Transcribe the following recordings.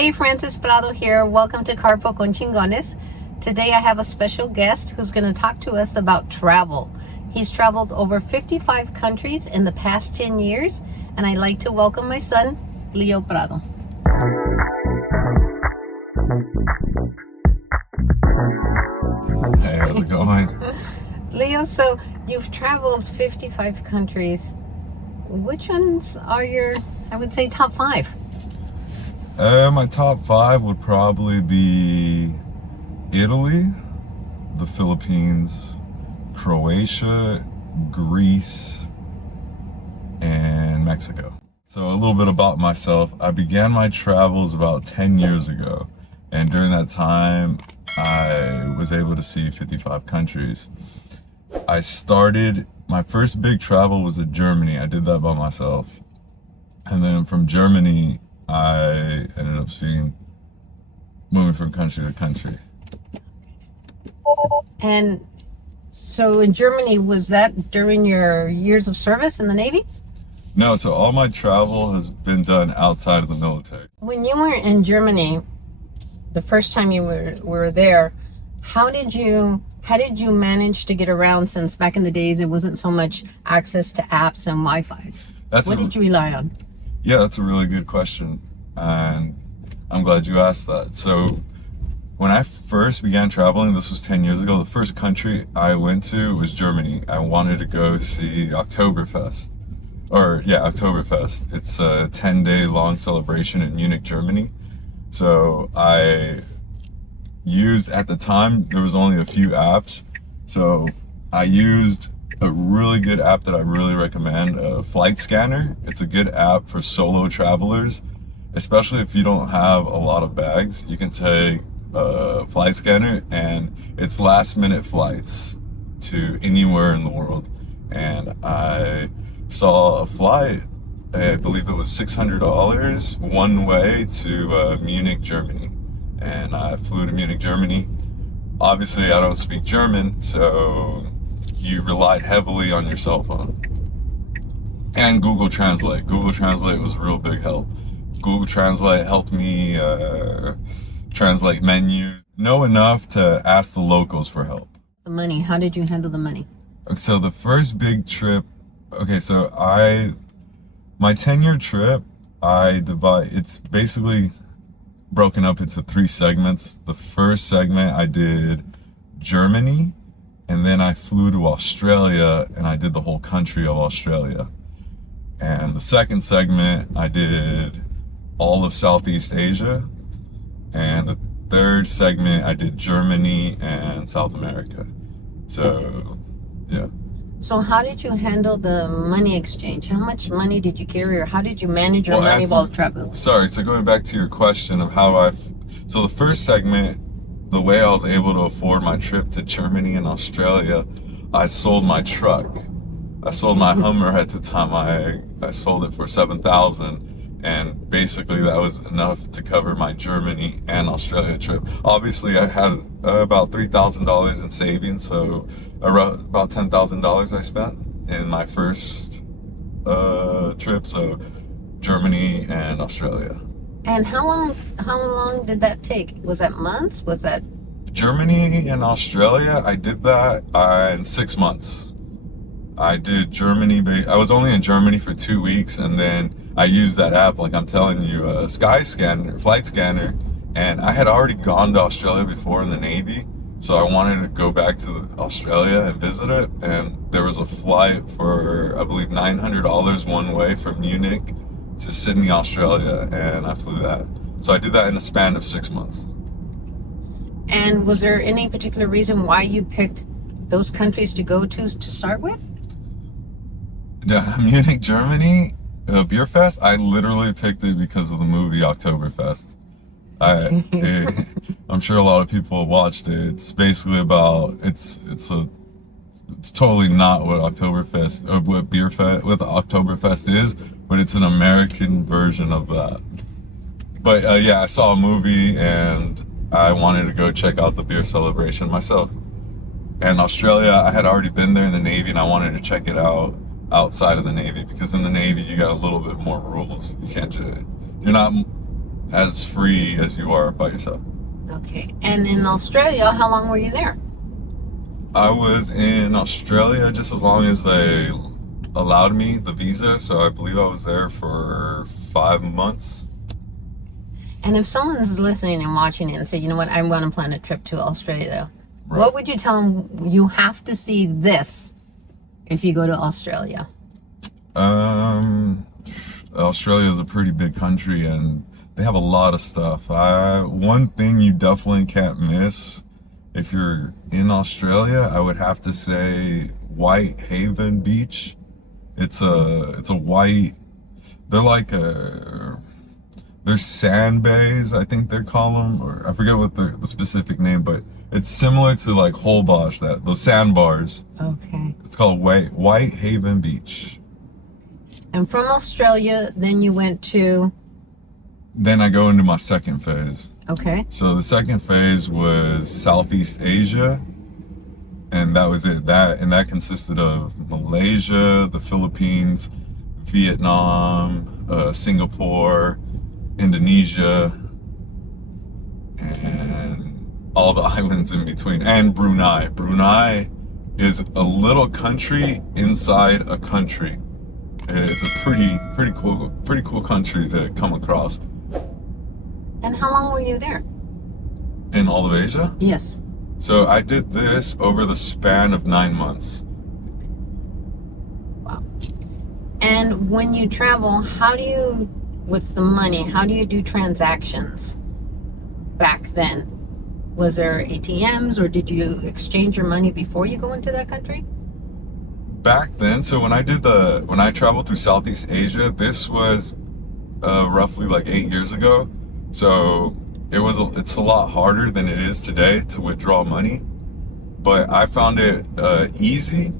Hey friends, it's Prado here. Welcome to Carpool con Chingones. Today I have a special guest who's going to talk to us about travel. He's traveled over 55 countries in the past 10 years, and I'd like to welcome my son, Leo Prado. Hey, how's it going? Leo, so you've traveled 55 countries. Which ones are your, I would say, top five? My top five would probably be Italy, the Philippines, Croatia, Greece, and Mexico. So a little bit about myself. I began my travels about 10 years ago, and during that time, I was able to see 55 countries. My first big travel was to Germany. I did that by myself. And then from Germany, I ended up moving from country to country. And so in Germany, was that during your years of service in the Navy? No, so all my travel has been done outside of the military. When you were in Germany, the first time you were there, how did you manage to get around, since back in the days there wasn't so much access to apps and Wi-Fi's? What did you rely on? Yeah, that's a really good question, and I'm glad you asked that. So when I first began traveling, this was 10 years ago, the first country I went to was Germany. I wanted to go see Oktoberfest. Oktoberfest. It's a 10-day long celebration in Munich, Germany. So at the time, there was only a few apps. So I used a really good app that I really recommend, Flight Scanner. It's a good app for solo travelers, especially if you don't have a lot of bags. You can take Flight Scanner, and it's last minute flights to anywhere in the world. And I saw a flight, I believe it was $600 one way to Munich, Germany. And I flew to Munich, Germany. Obviously, I don't speak German, so you relied heavily on your cell phone. And Google Translate. Google Translate was a real big help. Google Translate helped me translate menus. Know enough to ask the locals for help. The money, how did you handle the money? So the first big trip, my 10-year trip, it's basically broken up into 3 segments. The first segment I did Germany, and then I flew to Australia and I did the whole country of Australia. And the second segment I did all of Southeast Asia, and the third segment I did Germany and South America. So yeah. So how did you handle the money exchange? How much money did you carry, or how did you manage your money while traveling? Sorry, so going back to your question of so the first segment, the way I was able to afford my trip to Germany and Australia, I sold my truck. I sold my Hummer at the time. I sold it for $7,000. And basically that was enough to cover my Germany and Australia trip. Obviously I had about $3,000 in savings, so about $10,000 I spent in my first trip, so Germany and Australia. And how long did that take? Was that months? Was that Germany and Australia? I did that in 6 months. I did Germany. I was only in Germany for 2 weeks, and then I used that app, like I'm telling you, Flight Scanner, and I had already gone to Australia before in the Navy, so I wanted to go back to Australia and visit it, and there was a flight for, I believe, $900 one way from Munich to Sydney, Australia, and I flew that. So I did that in a span of 6 months. And was there any particular reason why you picked those countries to go to start with? Munich, Germany, Beer Fest, I literally picked it because of the movie Oktoberfest. I'm sure a lot of people have watched it. It's basically about, it's totally not what Oktoberfest, or what Oktoberfest is, but it's an American version of that. But I saw a movie and I wanted to go check out the beer celebration myself. And Australia, I had already been there in the Navy, and I wanted to check it out outside of the Navy, because in the Navy you got a little bit more rules. You're not as free as you are by yourself. Okay. And in Australia, how long were you there? I was in Australia just as long as they allowed me the visa, so I believe I was there for 5 months. And if someone's listening and watching it and say, you know what, I want to plan a trip to Australia, Right. what would you tell them? You have to see this if you go to Australia. Australia is a pretty big country and they have a lot of stuff. One thing you definitely can't miss if you're in Australia, I would have to say Whitehaven Beach. It's a white, they're like they're sand bays, I think they call them, or I forget what the specific name, but it's similar to like Holbox, those sandbars. Okay. It's called Whitehaven Beach. And from Australia, then you went to... Then I go into my second phase. Okay. So the second phase was Southeast Asia, and that was it. That consisted of Malaysia, the Philippines, Vietnam, Singapore, Indonesia, and all the islands in between, and Brunei. Brunei is a little country inside a country. It's a pretty cool country to come across. And how long were you there? In all of Asia? Yes. So I did this over the span of 9 months. Wow. And when you travel, how do you, with the money, how do you do transactions back then? Was there ATMs, or did you exchange your money before you go into that country? Back then, so when I traveled through Southeast Asia, this was roughly like 8 years ago. So it's a lot harder than it is today to withdraw money, but I found it easy.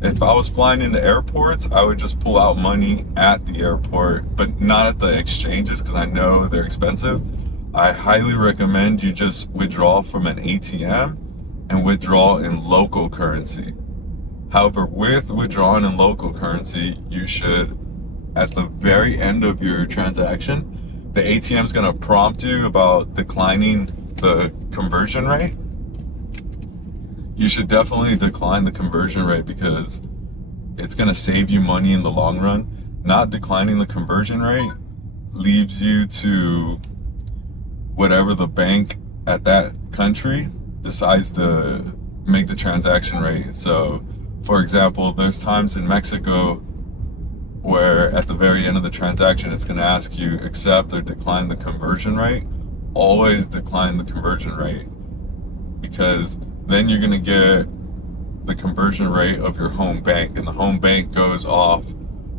If I was flying into airports, I would just pull out money at the airport, but not at the exchanges because I know they're expensive. I highly recommend you just withdraw from an ATM and withdraw in local currency. However, with withdrawing in local currency, you should, at the very end of your transaction, the ATM is going to prompt you about declining the conversion rate. You should definitely decline the conversion rate because it's going to save you money in the long run. Not declining the conversion rate leaves you to whatever the bank at that country decides to make the transaction rate. So, for example, there's times in Mexico where at the very end of the transaction, it's going to ask you accept or decline the conversion rate. Always decline the conversion rate, because then you're going to get the conversion rate of your home bank, and the home bank goes off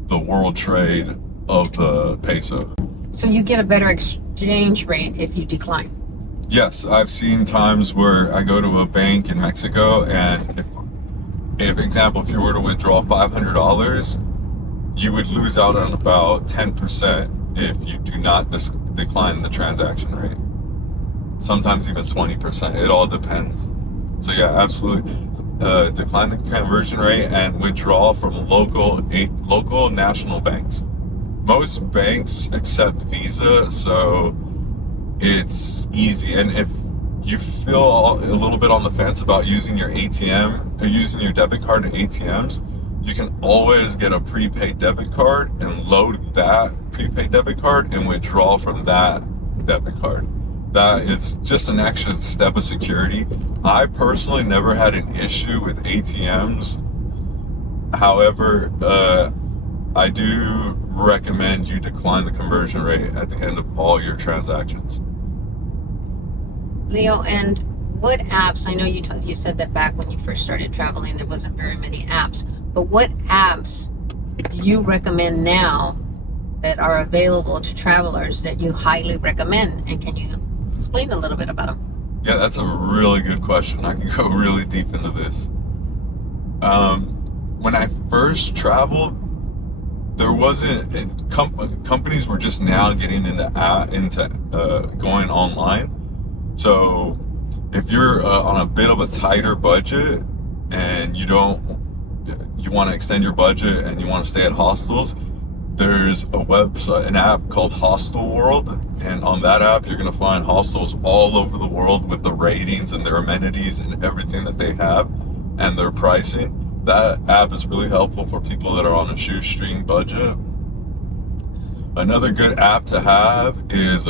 the world trade of the peso. So you get a better exchange rate if you decline? Yes, I've seen times where I go to a bank in Mexico, and if example, if you were to withdraw $500, you would lose out on about 10% if you do not decline the transaction rate. Sometimes even 20%. It all depends. So yeah, absolutely. Decline the conversion rate and withdraw from local national banks. Most banks accept Visa, so it's easy. And if you feel a little bit on the fence about using your ATM or using your debit card at ATMs, you can always get a prepaid debit card and load that prepaid debit card and withdraw from that debit card. That is just an extra step of security. I personally never had an issue with ATMs. However, I do recommend you decline the conversion rate at the end of all your transactions. Leo, and what apps, I know you said that back when you first started traveling there wasn't very many apps, but what apps do you recommend now that are available to travelers that you highly recommend? And can you explain a little bit about them? Yeah, that's a really good question. I can go really deep into this. When I first traveled, there wasn't, companies were just now getting into going online. So if you're on a bit of a tighter budget and you want to extend your budget and you want to stay at hostels, there's a website, an app called Hostel World, and on that app you're going to find hostels all over the world with the ratings and their amenities and everything that they have and their pricing. That app is really helpful for people that are on a shoestring budget. Another good app to have is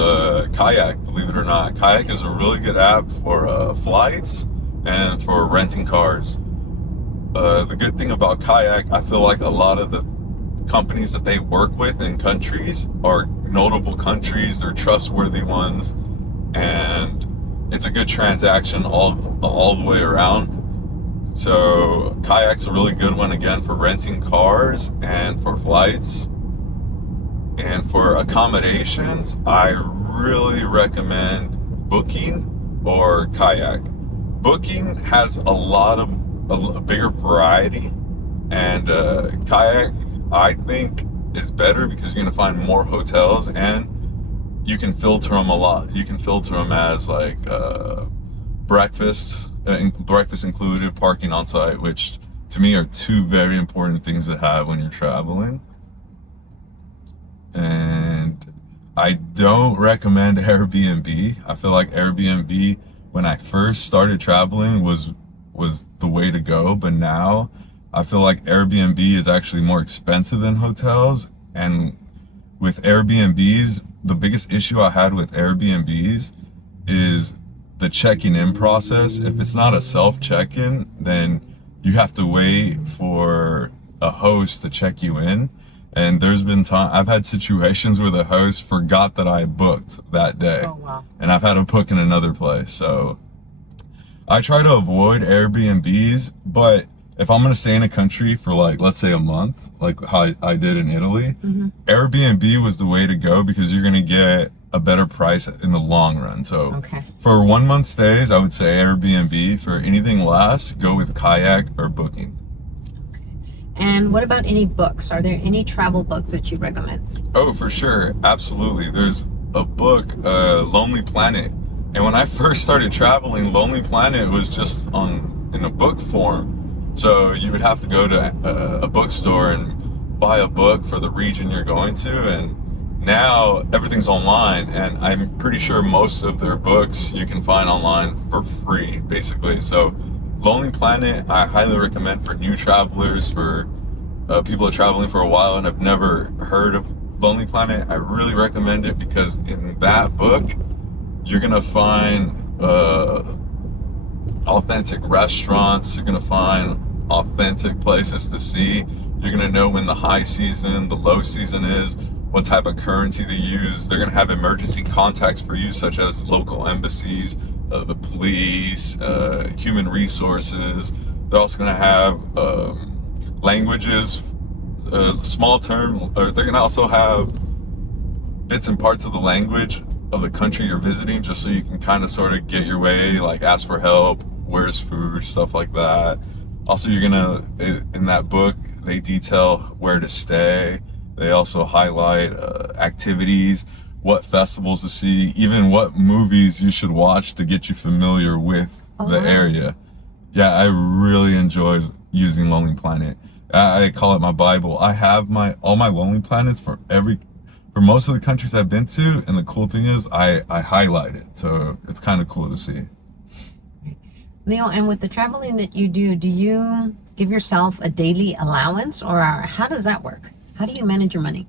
Kayak, believe it or not. Kayak is a really good app for flights and for renting cars. The good thing about Kayak, I feel like a lot of the companies that they work with in countries are notable countries, they're trustworthy ones, and it's a good transaction all the way around. So Kayak's a really good one, again, for renting cars and for flights. And for accommodations, I really recommend Booking or Kayak. Booking has a bigger variety, and Kayak, I think, is better because you're going to find more hotels and you can filter them a lot. You can filter them as like breakfast included, parking on site, which to me are two very important things to have when you're traveling. And I don't recommend Airbnb. I feel like Airbnb, when I first started traveling, was the way to go, but now I feel like Airbnb is actually more expensive than hotels. And with Airbnbs, the biggest issue I had with Airbnbs is the checking in process. If it's not a self check-in, then you have to wait for a host to check you in. And there's been I've had situations where the host forgot that I booked that day. Oh, wow. And I've had to book in another place. So I try to avoid Airbnbs, but if I'm going to stay in a country for, like, let's say a month, like how I did in Italy, Airbnb was the way to go because you're going to get a better price in the long run. So for 1 month stays, I would say Airbnb. For anything less, go with Kayak or Booking. And what about any books? Are there any travel books that you recommend? Oh, for sure. Absolutely. There's a book, Lonely Planet. And when I first started traveling, Lonely Planet was just in a book form. So you would have to go to a bookstore and buy a book for the region you're going to. And now everything's online. And I'm pretty sure most of their books you can find online for free, basically. So Lonely Planet, I highly recommend for new travelers, for people that are traveling for a while and have never heard of Lonely Planet. I really recommend it because in that book, you're going to find authentic restaurants. You're going to find authentic places to see. You're going to know when the high season, the low season is, what type of currency they use. They're going to have emergency contacts for you, such as local embassies, the police, human resources. They're also going to have languages, small term, or they're going to also have bits and parts of the language of the country you're visiting, just so you can kind of sort of get your way, like ask for help, where's food, stuff like that. Also, you're gonna, in that book, they detail where to stay. They also highlight activities, what festivals to see, even what movies you should watch to get you familiar with the area. Yeah, I really enjoyed using Lonely Planet. I call it my Bible. I have all my Lonely Planets for most of the countries I've been to, and the cool thing is I highlight it, so it's kind of cool to see. Leo, and with the traveling that you do you give yourself a daily allowance, or how does that work? How do you manage your money?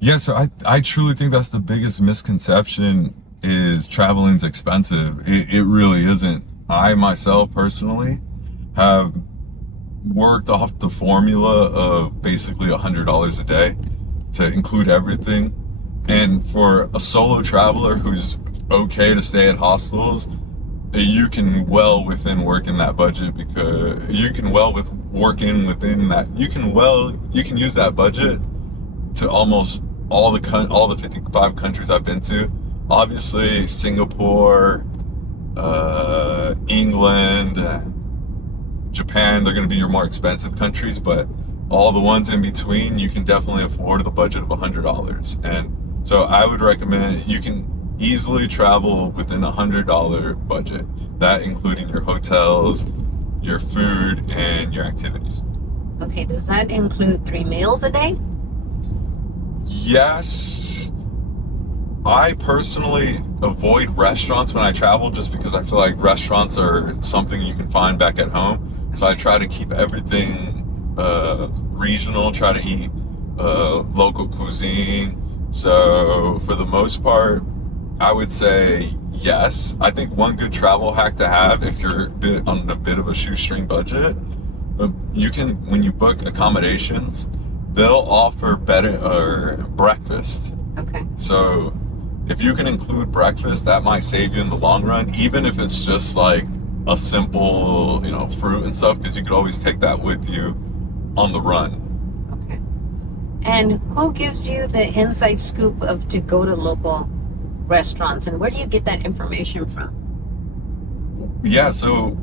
Yeah, so I truly think that's the biggest misconception, is traveling's expensive. It really isn't. I myself personally have worked off the formula of basically $100 a day to include everything. And for a solo traveler who's okay to stay at hostels, you can well within work in that budget, because you can use that budget to almost all the 55 countries I've been to. Obviously, Singapore, England, Japan, they're going to be your more expensive countries, but all the ones in between, you can definitely afford the budget of $100. And so I would recommend, you can easily travel within $100 budget, that including your hotels, your food, and your activities. Okay, does that include 3 meals a day? Yes, I personally avoid restaurants when I travel just because I feel like restaurants are something you can find back at home. So I try to keep everything regional, try to eat local cuisine. So for the most part, I would say yes. I think one good travel hack to have if you're on a bit of a shoestring budget, you can, when you book accommodations, they'll offer better breakfast. Okay. So if you can include breakfast, that might save you in the long run, even if it's just like a simple, fruit and stuff, because you could always take that with you on the run. Okay. And who gives you the inside scoop of to go to local restaurants, and where do you get that information from? Yeah, so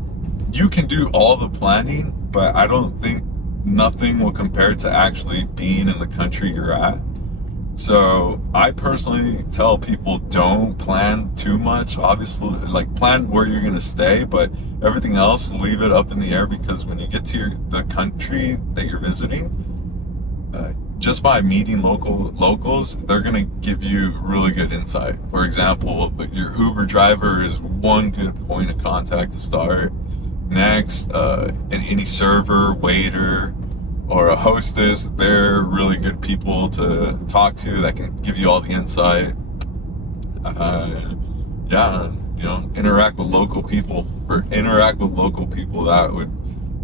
you can do all the planning, but I don't think nothing will compare to actually being in the country you're at. So I personally tell people don't plan too much. Obviously, like plan where you're gonna stay, but everything else leave it up in the air, because when you get to the country that you're visiting, just by meeting locals, they're gonna give you really good insight. For example, your Uber driver is one good point of contact to start. Next, any server, waiter, or a hostess, they're really good people to talk to that can give you all the insight. Interact with local people.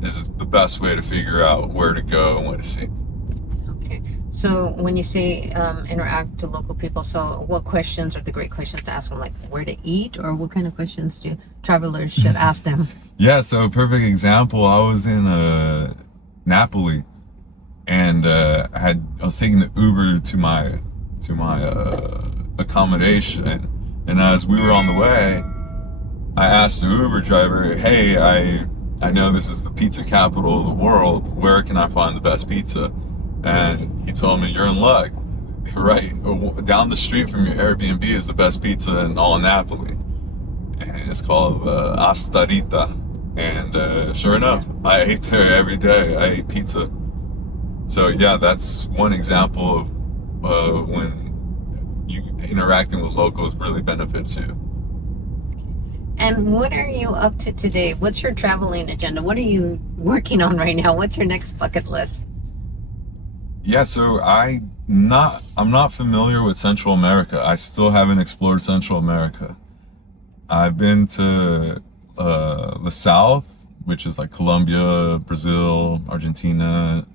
Is the best way to figure out where to go and what to see. Okay. So when you say interact to local people, so what questions are the great questions to ask them? Like where to eat, or what kind of questions do travelers should ask them? Yeah, so a perfect example, I was in Napoli, and I was taking the Uber to my accommodation, and as we were on the way, I asked the Uber driver, "Hey, I know this is the pizza capital of the world. Where can I find the best pizza?" And he told me, "You're in luck. Right down the street from your Airbnb is the best pizza in all Napoli, and it's called Astarita." And sure enough, I ate there every day. I ate pizza. So yeah, that's one example of when you interacting with locals really benefits you. And what are you up to today? What's your traveling agenda? What are you working on right now? What's your next bucket list? Yeah, so I'm not familiar with Central America. I still haven't explored Central America. I've been to the South, which is like Colombia, Brazil, Argentina.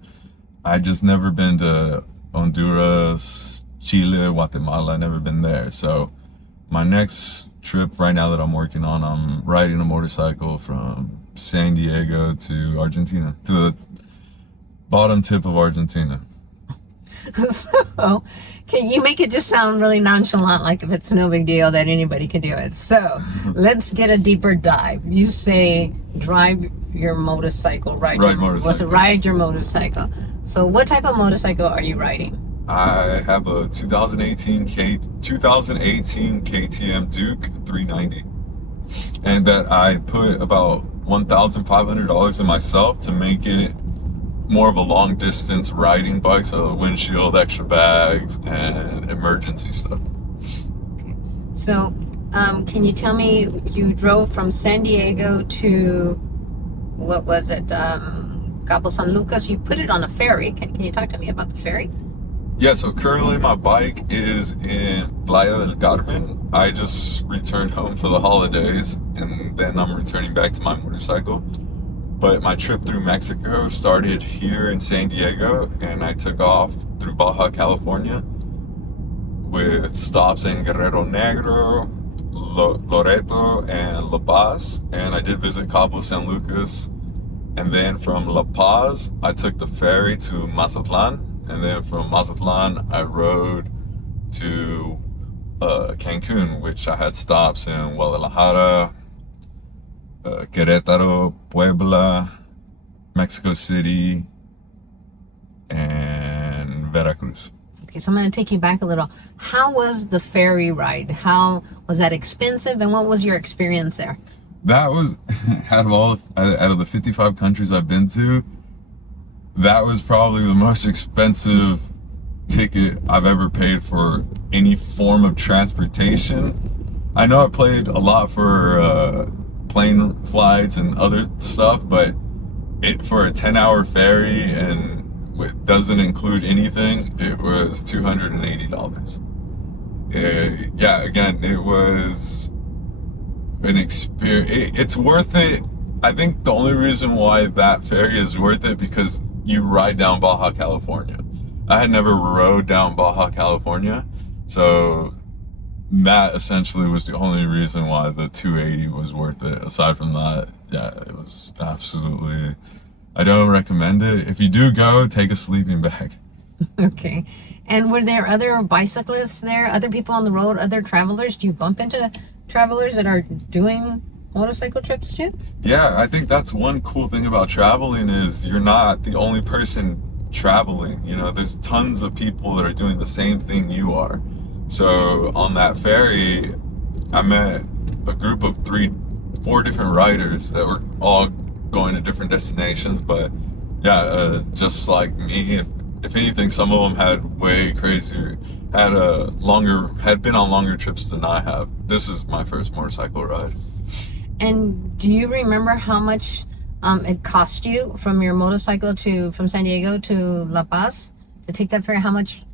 I just never been to Honduras, Chile, Guatemala. Never been there. So my next trip right now that I'm working on, I'm riding a motorcycle from San Diego to Argentina, to the bottom tip of Argentina. So, can you make it just sound really nonchalant, like if it's no big deal that anybody can do it? So, let's get a deeper dive. You say drive your motorcycle, ride your motorcycle. So, what type of motorcycle are you riding? I have a 2018 KTMDUKE 390, and that I put about $1,500 in myself to make it more of a long distance riding bike, so windshield, extra bags, and emergency stuff. Okay. So, can you tell me, you drove from San Diego to, what was it, Cabo San Lucas? You put it on a ferry. Can you talk to me about the ferry? Yeah, so currently my bike is in Playa del Carmen. I just returned home for the holidays, and then I'm returning back to my motorcycle. But my trip through Mexico started here in San Diego, and I took off through Baja California with stops in Guerrero Negro, Loreto, and La Paz. And I did visit Cabo San Lucas. And then from La Paz, I took the ferry to Mazatlán. And then from Mazatlán, I rode to Cancun, which I had stops in Guadalajara, Querétaro, Puebla, Mexico City, and Veracruz. Okay, so I'm going to take you back a little. How was the ferry ride? How was that expensive, and what was your experience there? That was out of the 55 countries I've been to, that was probably the most expensive ticket I've ever paid for any form of transportation. I know I paid a lot for plane flights and other stuff, but for a 10-hour ferry and it doesn't include anything, it was $280. Yeah, again, it was an experience. It's worth it. I think the only reason why that ferry is worth it because you ride down Baja California. I had never rode down Baja California, so that essentially was the only reason why the 280 was worth it. Aside from that, yeah, it was absolutely, I don't recommend it. If you do go, take a sleeping bag. Okay. And were there other bicyclists there, other people on the road, other travelers? Do you bump into travelers that are doing motorcycle trips too? Yeah, I think that's one cool thing about traveling is you're not the only person traveling. You know, there's tons of people that are doing the same thing you are. So on that ferry, I met a group of 4 different riders that were all going to different destinations. But yeah, just like me, if anything, some of them had way crazier, had been on longer trips than I have. This is my first motorcycle ride. And do you remember how much it cost you from your motorcycle from San Diego to La Paz to take that ferry? How much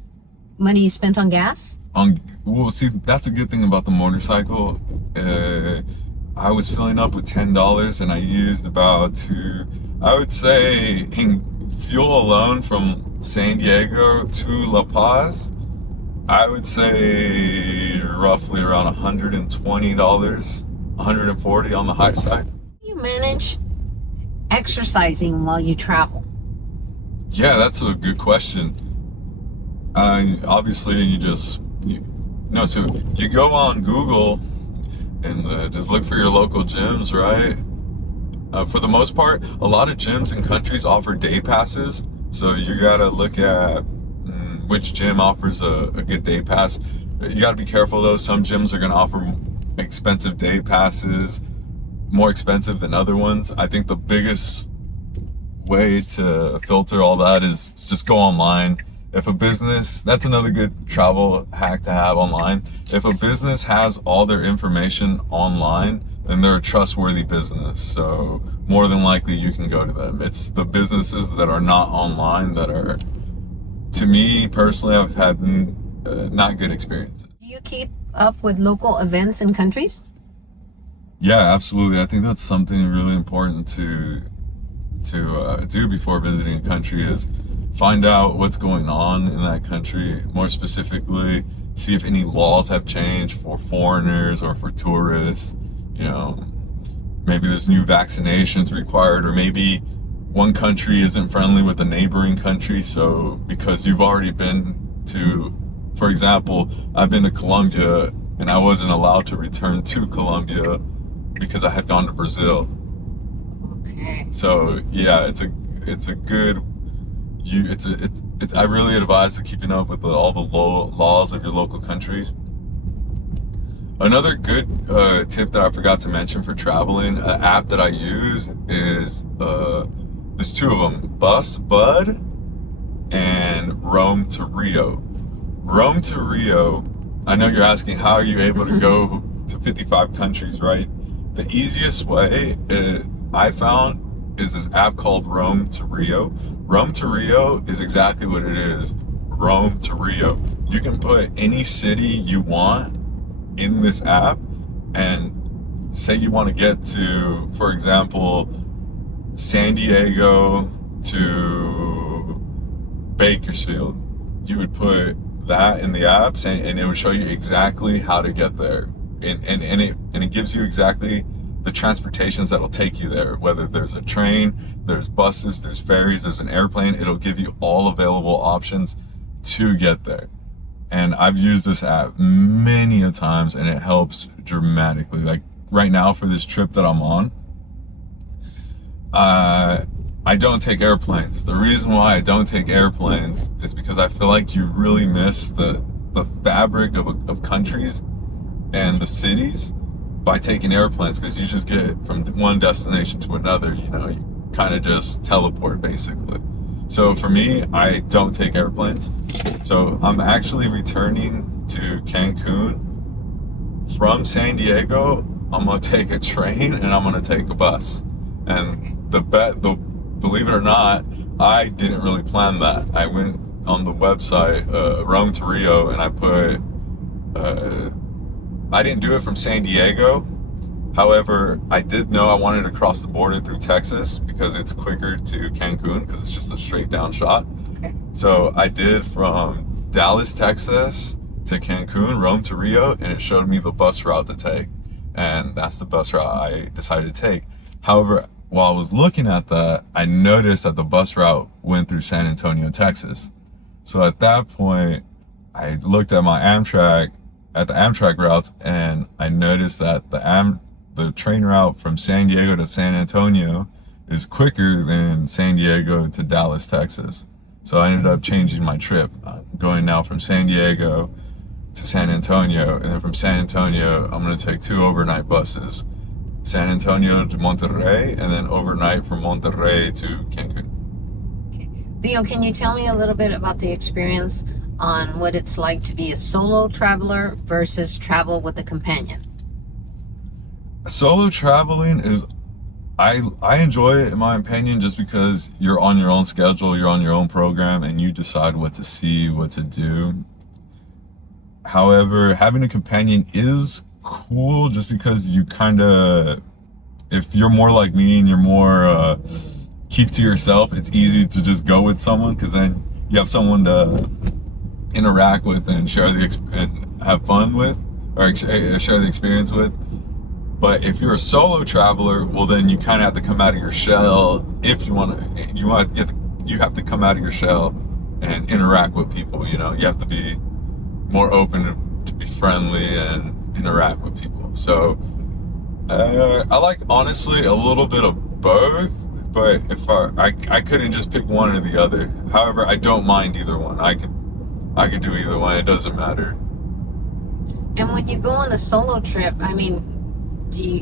money you spent on gas? Well, see, that's a good thing about the motorcycle. I was filling up with $10 and I used I would say in fuel alone from San Diego to La Paz, I would say roughly around $120, $140 on the high side. You manage exercising while you travel? Yeah, that's a good question. Obviously, so you go on Google and just look for your local gyms, right? For the most part, a lot of gyms and countries offer day passes, so you gotta look at which gym offers a good day pass. You gotta be careful though. Some gyms are gonna offer expensive day passes, more expensive than other ones. I think the biggest way to filter all that is just go online. If a business, that's another good travel hack to have online. If a business has all their information online, then they're a trustworthy business. So more than likely you can go to them. It's the businesses that are not online that are, to me personally, I've had not good experiences. Do you keep up with local events in countries? Yeah, absolutely. I think that's something really important to do before visiting a country is find out what's going on in that country. More specifically, see if any laws have changed for foreigners or for tourists. You know, maybe there's new vaccinations required, or maybe one country isn't friendly with the neighboring country. So because you've already been to, for example, I've been to Colombia and I wasn't allowed to return to Colombia because I had gone to Brazil. Okay. So yeah, I really advise keeping up with all the laws of your local countries. Another good tip that I forgot to mention for traveling, an app that I use is there's 2 of them, Bud and Rome to Rio. Rome to Rio, I know you're asking how are you able to go to 55 countries, right? The easiest way I found is this app called Rome to Rio. Rome to Rio is exactly what it is. Rome to Rio. You can put any city you want in this app and say you want to get to, for example, San Diego to Bakersfield. You would put that in the app and it would show you exactly how to get there. And it gives you exactly the transportations that'll take you there, whether there's a train, there's buses, there's ferries, there's an airplane. It'll give you all available options to get there. And I've used this app many a times and it helps dramatically. Like right now for this trip that I'm on, I don't take airplanes. The reason why I don't take airplanes is because I feel like you really miss the fabric of countries and the cities by taking airplanes, because you just get from one destination to another, you know, you kind of just teleport basically. So for me, I don't take airplanes. So I'm actually returning to Cancun from San Diego. I'm gonna take a train and I'm gonna take a bus. And believe it or not, I didn't really plan that. I went on the website, Rome to Rio, and I put, I didn't do it from San Diego. However, I did know I wanted to cross the border through Texas because it's quicker to Cancun because it's just a straight down shot. Okay. So I did from Dallas, Texas to Cancun, Rome to Rio, and it showed me the bus route to take. And that's the bus route I decided to take. However, while I was looking at that, I noticed that the bus route went through San Antonio, Texas. So at that point, I looked at my Amtrak, at the Amtrak routes, and I noticed that the train route from San Diego to San Antonio is quicker than San Diego to Dallas, Texas. So I ended up changing my trip, going now from San Diego to San Antonio, and then from San Antonio, I'm gonna take 2 overnight buses. San Antonio to Monterrey, and then overnight from Monterrey to Cancun. Okay. Theo, can you tell me a little bit about the experience on what it's like to be a solo traveler versus travel with a companion? Solo traveling is, I enjoy it in my opinion, just because you're on your own schedule, you're on your own program, and you decide what to see, what to do. However, having a companion is cool just because you kind of, if you're more like me and you're more keep to yourself, it's easy to just go with someone because then you have someone to interact with and share and have fun with, or share the experience with. But if you're a solo traveler, well, then you kind of have to come out of your shell. If you have to come out of your shell and interact with people. You know, you have to be more open to be friendly and interact with people. So I like, honestly, a little bit of both. But if I couldn't just pick one or the other. However, I don't mind either one. I could do either one. It doesn't matter. And when you go on a solo trip, I mean,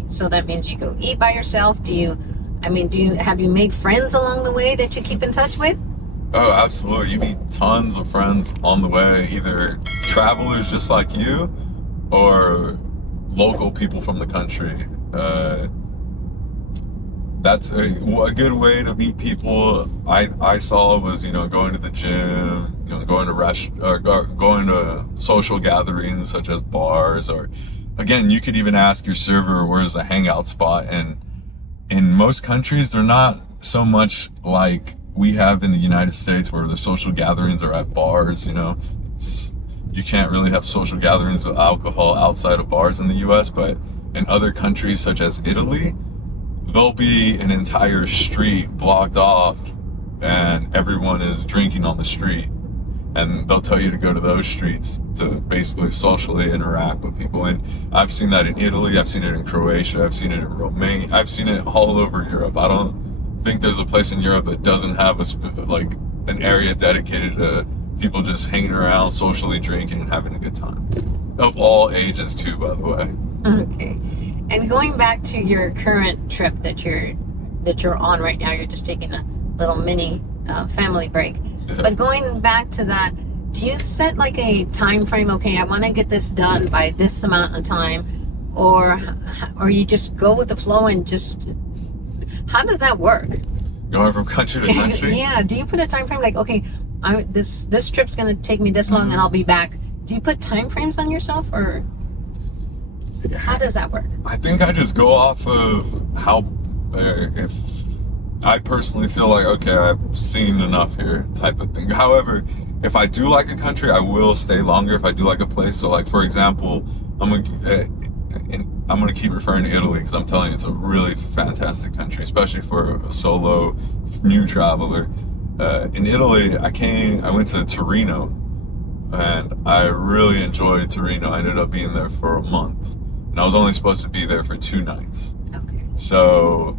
so that means you go eat by yourself? Have you made friends along the way that you keep in touch with? Oh, absolutely. You meet tons of friends on the way, either travelers just like you or local people from the country. That's a good way to meet people. I saw was, going to the gym, going to social gatherings such as bars, or again, you could even ask your server where's a hangout spot. And in most countries, they're not so much like we have in the United States where the social gatherings are at bars. You can't really have social gatherings with alcohol outside of bars in the US, but in other countries such as Italy, there'll be an entire street blocked off and everyone is drinking on the street. And they'll tell you to go to those streets to basically socially interact with people. And I've seen that in Italy, I've seen it in Croatia, I've seen it in Romania, I've seen it all over Europe. I don't think there's a place in Europe that doesn't have an area dedicated to people just hanging around, socially drinking and having a good time. Of all ages too, by the way. Okay. And going back to your current trip that you're on right now, you're just taking a little mini family break. Yeah. But going back to that, do you set like a time frame? Okay, I want to get this done by this amount of time, or you just go with the flow and just, how does that work? Going from country to country? Yeah. Do you put a time frame like, okay, this trip's gonna take me this long and I'll be back? Do you put time frames on yourself, or how does that work? I think I just go off of how, if I personally feel like, okay, I've seen enough here type of thing. However, if I do like a country, I will stay longer if I do like a place. So like, for example, I'm gonna keep referring to Italy because I'm telling you, it's a really fantastic country, especially for a solo new traveler. In Italy, I went to Torino and I really enjoyed Torino. I ended up being there for a month and I was only supposed to be there for 2 nights. Okay. So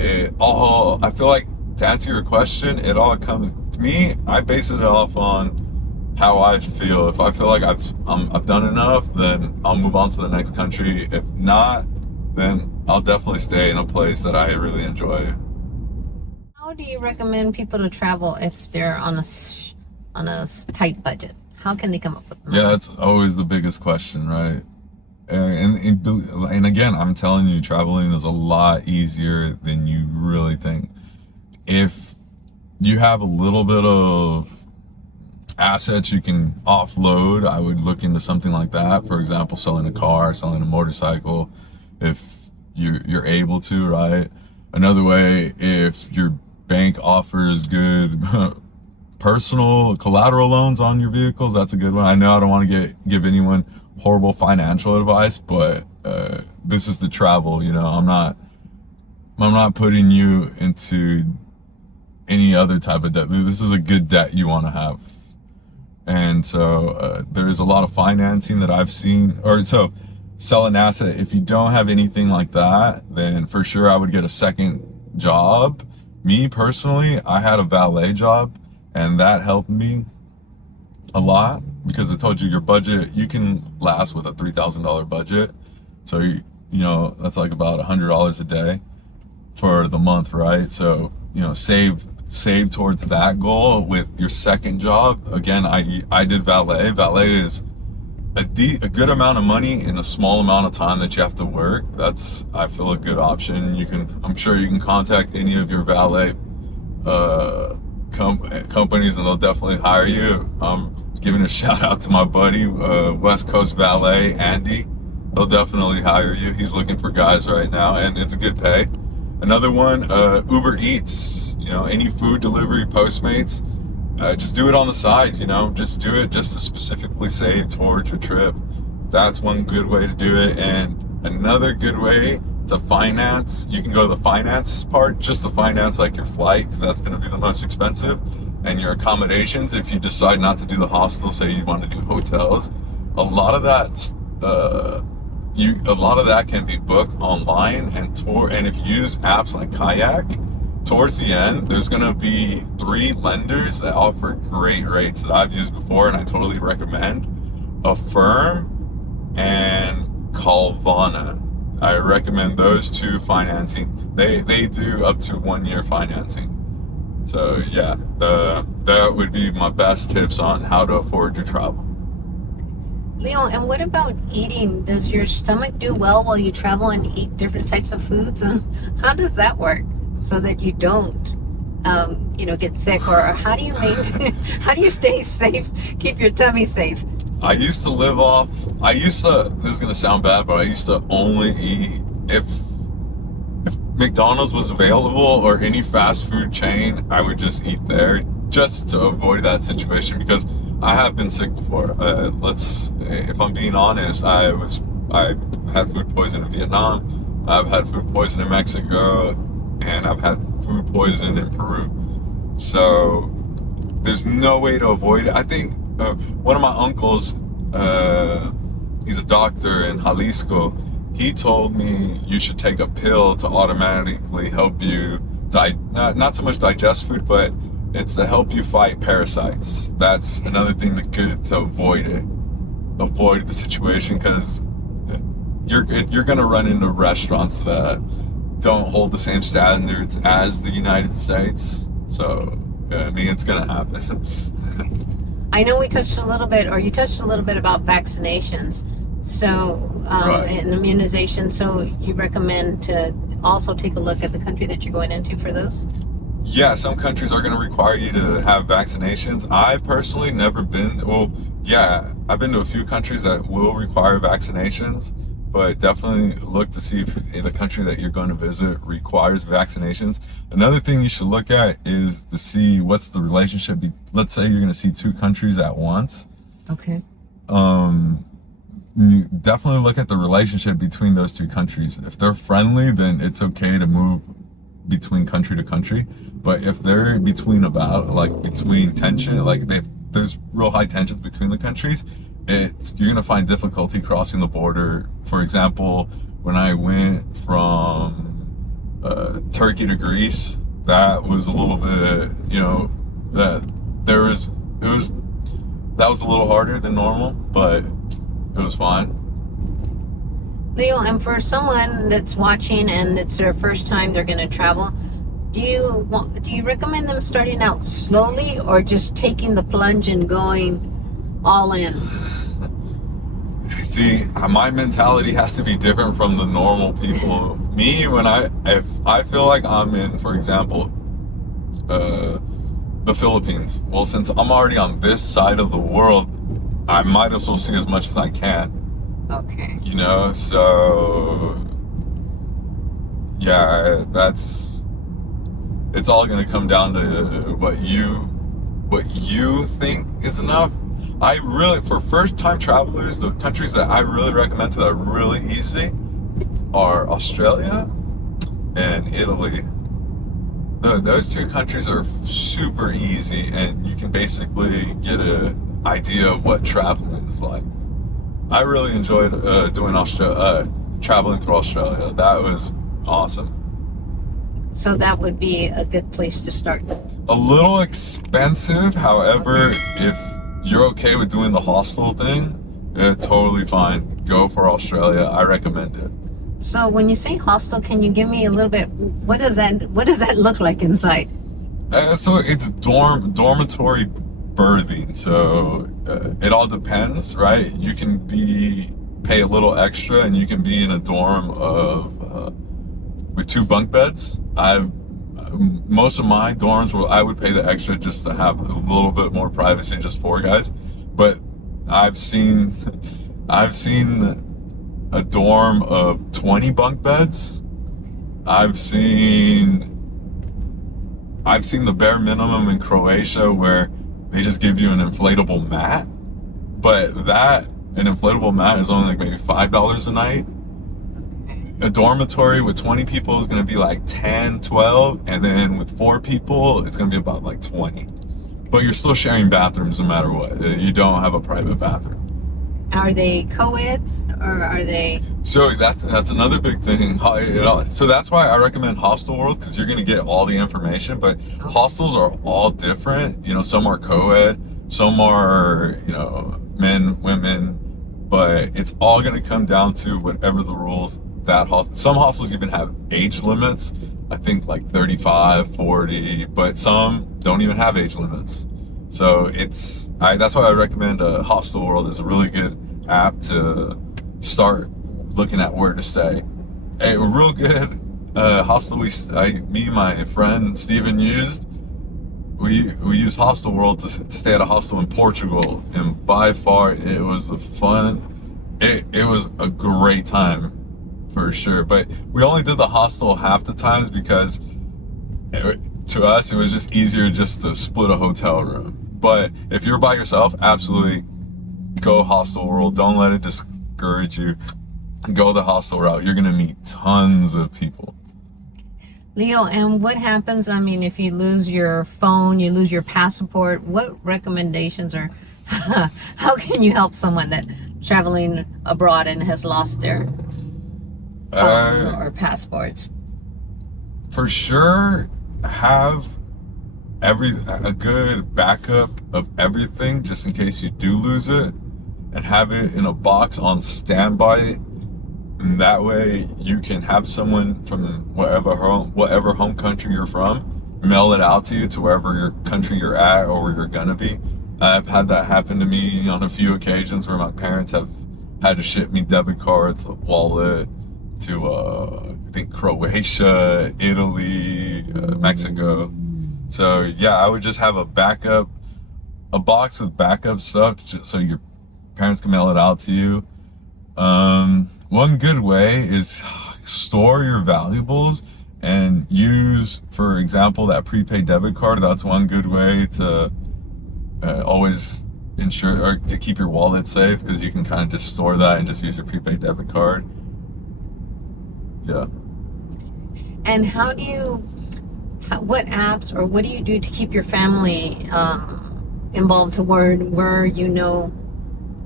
I feel like, to answer your question, it all comes to me. I base it off on how I feel. If I feel like I've done enough, then I'll move on to the next country. If not, then I'll definitely stay in a place that I really enjoy. How do you recommend people to travel if they're on a tight budget? How can they come up with money? Yeah, that's always the biggest question, right? And again, I'm telling you, traveling is a lot easier than you really think. If you have a little bit of assets you can offload, I would look into something like that. For example, selling a car, selling a motorcycle, if you're able to, right? Another way, if your bank offers good personal collateral loans on your vehicles, that's a good one. I know I don't want to give anyone horrible financial advice, but this is the travel, you know. I'm not putting you into any other type of debt. This is a good debt you want to have. And so there's a lot of financing that I've seen, or so sell an asset. If you don't have anything like that, then for sure I would get a second job. Me personally, I had a valet job, and that helped me a lot because I told you your budget, you can last with a $3,000 budget. So, you know, that's like about $100 a day for the month, right? So, you know, save towards that goal with your second job. Again, I did valet. Valet is a good amount of money in a small amount of time that you have to work. That's, I feel, a good option. I'm sure you can contact any of your valet companies and they'll definitely hire you. I'm giving a shout out to my buddy, West Coast Valet, Andy. He'll definitely hire you. He's looking for guys right now, and it's a good pay. Another one, Uber Eats. You know, any food delivery, Postmates, just do it on the side, you know, just do it just to specifically save towards your trip. That's one good way to do it. And another good way to finance, you can go to the finance part, just to finance like your flight, because that's going to be the most expensive, and your accommodations. If you decide not to do the hostel, say you want to do hotels, a lot of that can be booked online and if you use apps like Kayak, towards the end, there's going to be 3 lenders that offer great rates that I've used before and I totally recommend. Affirm and Carvana. I recommend those 2 financing. They do up to 1 year financing. So yeah, that would be my best tips on how to afford your travel. Leo, and what about eating? Does your stomach do well while you travel and eat different types of foods? And how does that work so that you don't, get sick? Or how do you stay safe, keep your tummy safe? This is going to sound bad, but I used to only eat if McDonald's was available or any fast food chain, I would just eat there just to avoid that situation, because I have been sick before. If I'm being honest, I had food poisoning in Vietnam, I've had food poisoning in Mexico, and I've had food poisoning in Peru. So there's no way to avoid it. I think one of my uncles, he's a doctor in Jalisco, he told me you should take a pill to automatically help you not so much digest food, but it's to help you fight parasites. That's another thing that could, to avoid the situation, because you're gonna run into restaurants that don't hold the same standards as the United States. So I mean, it's gonna happen. I know you touched a little bit about vaccinations, and immunization. So you recommend to also take a look at the country that you're going into for those? Yeah, some countries are going to require you to have vaccinations. I personally never been. Well, yeah, I've been to a few countries that will require vaccinations, but definitely look to see if the country that you're going to visit requires vaccinations. Another thing you should look at is to see what's the relationship. Let's say you're going to see 2 countries at once. Okay. You definitely look at the relationship between those 2 countries. If they're friendly, then it's okay to move between country to country. But if they're between tension, there's real high tensions between the countries, you're gonna find difficulty crossing the border. For example, when I went from Turkey to Greece, that was a little bit, that was a little harder than normal, but it was fine. Leo, and for someone that's watching and it's their first time they're going to travel, Do you recommend them starting out slowly or just taking the plunge and going all in? See, my mentality has to be different from the normal people. Me, if I feel like I'm in, for example, the Philippines. Well, since I'm already on this side of the world, I might as well see as much as I can. Okay. You know, so yeah, it's all gonna come down to what you think is enough. For first time travelers, the countries that I really recommend that are really easy are Australia and Italy. Those two countries are super easy, and you can basically get an idea of what traveling is like. I really enjoyed traveling through Australia. That was awesome. So that would be a good place to start. A little expensive, however, if you're okay with doing the hostel thing, totally fine. Go for Australia. I recommend it. So when you say hostel, can you give me a little bit, what does that look like inside? So it's dormitory berthing. So it all depends, right? You can pay a little extra, and you can be in a dorm with 2 bunk beds. Most of my dorms I would pay the extra just to have a little bit more privacy, just 4 guys. But I've seen a dorm of 20 bunk beds. I've seen the bare minimum in Croatia where they just give you an inflatable mat, but an inflatable mat is only like maybe $5 a night. A dormitory with 20 people is going to be like 10, 12, and then with 4 people, it's going to be about like 20. But you're still sharing bathrooms no matter what. You don't have a private bathroom. Are they co-eds or are they? So that's another big thing. So that's why I recommend Hostel World, because you're going to get all the information. But hostels are all different. You know, some are co-ed, some are, you know, men, women. But it's all going to come down to whatever the rules that some hostels even have age limits. I think like 35, 40, but some don't even have age limits. So that's why I recommend Hostel World is a really good app to start looking at where to stay. A real good hostel me and my friend Steven used. We used Hostel World to stay at a hostel in Portugal, and by far it was it was a great time for sure. But we only did the hostel half the times because to us it was just easier just to split a hotel room. But if you're by yourself, absolutely go Hostel World. Don't let it discourage you. Go the hostel route. You're gonna meet tons of people. Leo, and what happens, I mean, if you lose your phone, you lose your passport, what recommendations or how can you help someone that's traveling abroad and has lost their phone or passport? For sure, have a good backup of everything just in case you do lose it, and have it in a box on standby, and that way you can have someone from whatever home country you're from mail it out to you to wherever your country you're at or where you're gonna be. I've had that happen to me on a few occasions where my parents have had to ship me debit cards, a wallet to I think Croatia, Italy, Mexico. So yeah, I would just have a box with backup stuff so your parents can mail it out to you. One good way is store your valuables and use, for example, that prepaid debit card. That's one good way to always ensure or to keep your wallet safe, because you can kind of just store that and just use your prepaid debit card. Yeah. And what apps or what do you do to keep your family involved to where you know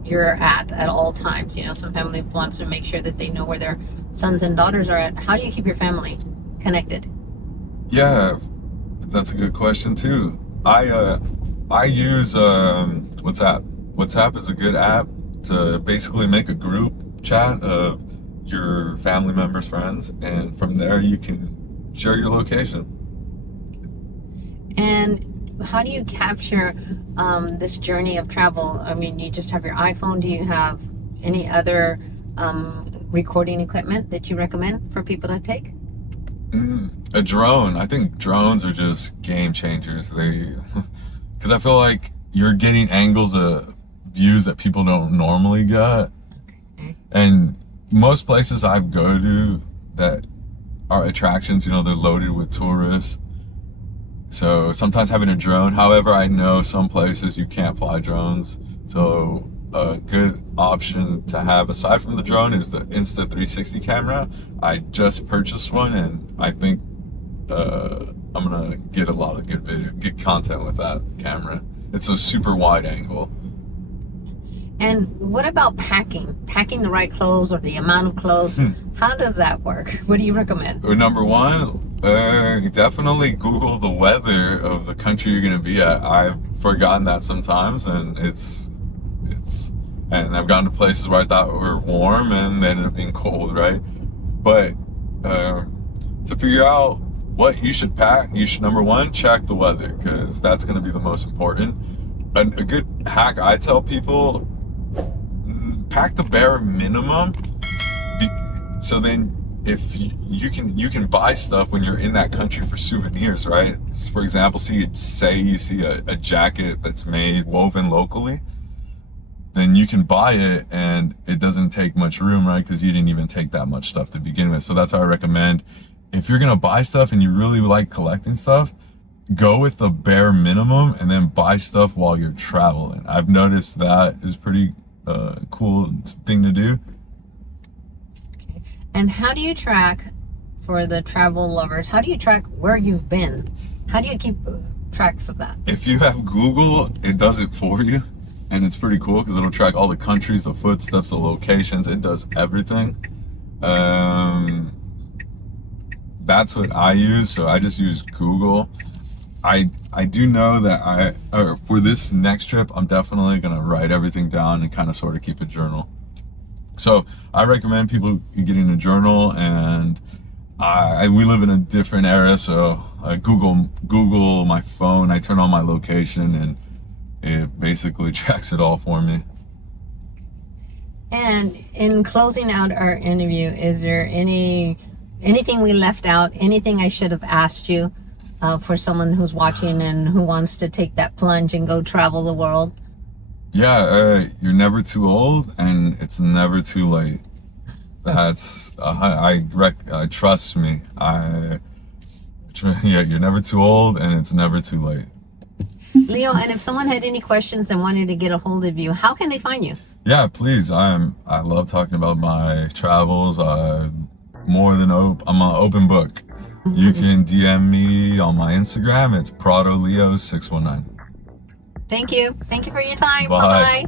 you're at all times? You know, some family wants to make sure that they know where their sons and daughters are at. How do you keep your family connected? Yeah, that's a good question too. I use WhatsApp. WhatsApp is a good app to basically make a group chat of your family members, friends, and from there you can share your location. And how do you capture this journey of travel? I mean, you just have your iPhone. Do you have any other recording equipment that you recommend for people to take? A drone. I think drones are just game changers. Because I feel like you're getting angles of views that people don't normally get. Okay. And most places I go to that are attractions, they're loaded with tourists. So sometimes having a drone, however, I know some places you can't fly drones. So a good option to have aside from the drone is the Insta360 camera. I just purchased one and I think I'm gonna get a lot of good content with that camera. It's a super wide angle. And what about packing the right clothes or the amount of clothes? How does that work? What do you recommend? Number one, definitely Google the weather of the country you're gonna be at. I've forgotten that sometimes, and and I've gone to places where I thought were warm and they ended up being cold, right? But to figure out what you should pack, you should, number one, check the weather, because that's gonna be the most important. A good hack I tell people, pack the bare minimum, so then if you can buy stuff when you're in that country for souvenirs, right? For example, say you see a jacket that's woven locally, then you can buy it and it doesn't take much room, right? Because you didn't even take that much stuff to begin with. So that's how I recommend, if you're gonna buy stuff and you really like collecting stuff, go with the bare minimum and then buy stuff while you're traveling. I've noticed that is pretty cool thing to do. Okay. And how do you track, for the travel lovers, how do you track where you've been? How do you keep tracks of that? If you have Google, it does it for you, and it's pretty cool because it'll track all the countries, the footsteps, the locations. It does everything. That's what I use, so I just use Google. I do know that for this next trip, I'm definitely gonna write everything down and kind of sort of keep a journal. So I recommend people getting a journal, and we live in a different era, so I Google my phone, I turn on my location, and it basically tracks it all for me. And in closing out our interview, is there anything we left out, anything I should have asked you for someone who's watching and who wants to take that plunge and go travel the world? Yeah, you're never too old and it's never too late. That's trust me. You're never too old and it's never too late. Leo, and if someone had any questions and wanted to get a hold of you, how can they find you? Yeah, please. I love talking about my travels. I'm an open book. You can DM me on my Instagram. It's Prado Leo 619. Thank you. Thank you for your time. Bye. Bye-bye.